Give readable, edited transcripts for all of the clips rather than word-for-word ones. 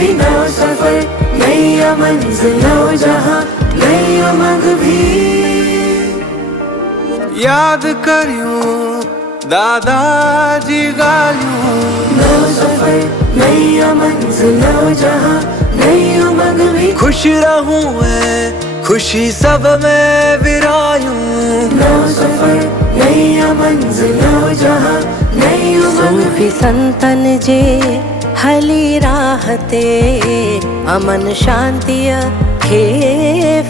भी नया सफर, नई मंजिल जहां, नई उमंग भी। याद करियूं दादाजी ॻाल्हियूं, नयो सफर, नई मंजिल जहां, नई उमंग भी। खुश रहूं ऐं खुशी सब में विरायूं। नयो सफर, नई मंजिल जहां, नई उमंग भी। सूफी संतन जे हली राह ते अमन शांतीअ खे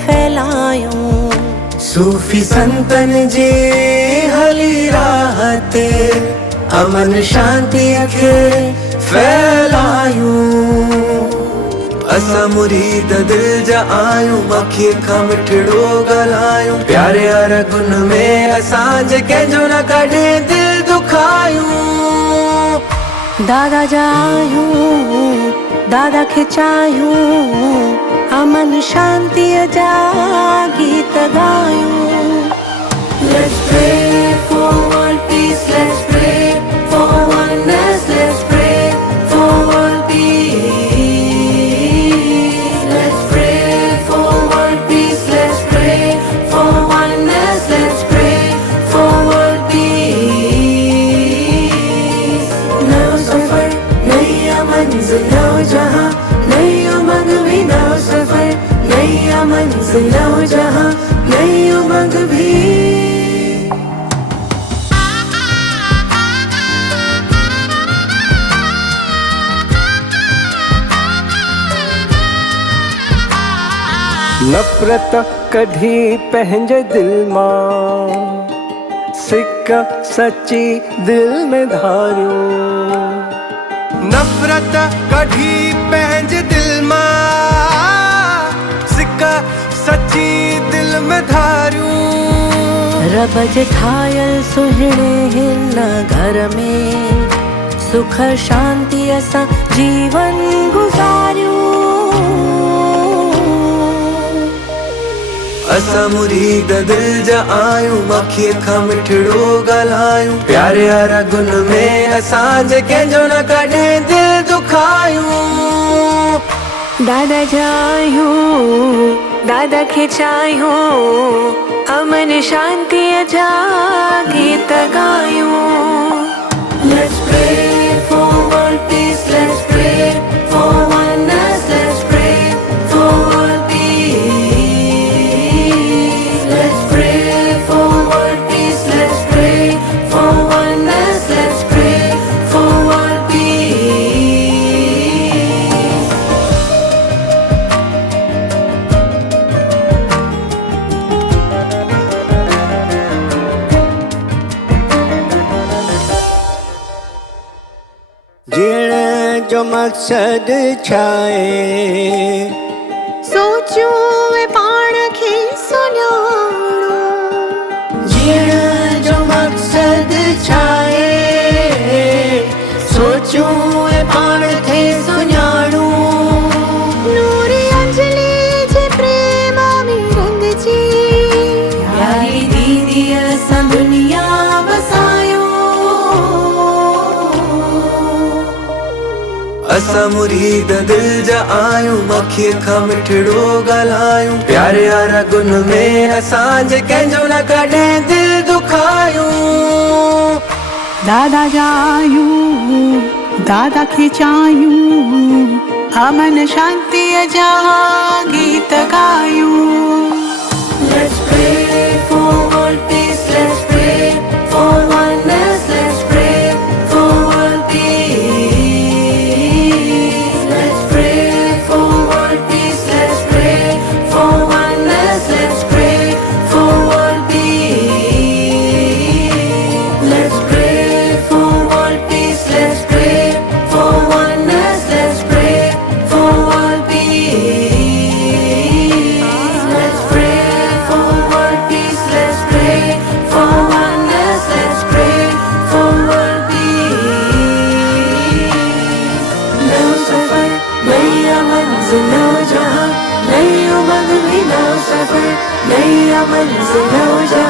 फैलायूं। सूफी संतन जे हली राह ते अमन शांतीअ खे फैलायूं। असां मुरीद दिल जा आहियूं, मखीअ खां मिठड़ो ॻाल्हायूं। प्यारे अरगुन में असां जे कंहिंजो न कॾहिं दिल दुखायूं। दादा जा आहियूं, दादा खे चाहियूं, अमन शांतीअ जा गीत गायूं। Let's pray for world peace, let's pray for oneness, let's pray for world peace. Let's pray for world peace, let's pray for oneness, let's pray for world peace. नया सफर, नई मंजिल जहां, नई उमंग भी। नया सफर, नई मंजिल जहां, नई उमंग भी। नफ़रत कढी पंहिंजे दिल मां, सिक सची दिल में धारियूं। नफ़रत कढी पंहिंजे दिल मां, सिक सची दिल में धारियूं। रब जे ठाहियल सुहिणे हिन घर में सुख शांतीअ सां जीवन गुज़ारियूं। असां मुरीद दिल जा आहियूं, मखीअ खां मिठड़ो ॻाल्हायूं। प्यारे अरगुन में असां जे कंहिंजो न कॾहिं दिल दुखायूं। दादा जा आहियूं, दादा खे चाहियूं, अमन शांतीअ जा गीत गायूं। Let's pray for world peace, let's pray for oneness, let's pray for world peace. Let's pray for world peace, let's pray for oneness, let's pray for world peace. जीण जो मकसद छा आहे, सोचूं ऐं पाण खे सुञाणो। जीण जो मकसद छा आहे, सोचूं ऐं पाण खे सुञाणूं। नूरी अंजलि जे प्रेम में रंगजी, प्यारी दीदीअ सां दुनिया वसायूं। असां मुरीद दिल जा आहियूं, मखीअ खां मिठड़ो ॻाल्हायूं। प्यारे अरगुन में असां जे कंहिंजो न कॾहिं दिल दुखायूं। दादा जा आहियूं, दादा खे चाहियूं, अमन शांतीअ जा गीत गायूं। Let's pray for world peace, let's pray for oneness, let's pray for world peace. Let's pray for world peace, let's pray for oneness, let's pray for world peace. Let's pray for world peace, let's pray for oneness, let's pray for world peace. Let's pray for world peace, let's pray for oneness, let's pray for world peace. नया सफर, नई मंजिल जहां, नई उमंग भी। नया सफर, नई मंजिल जहां,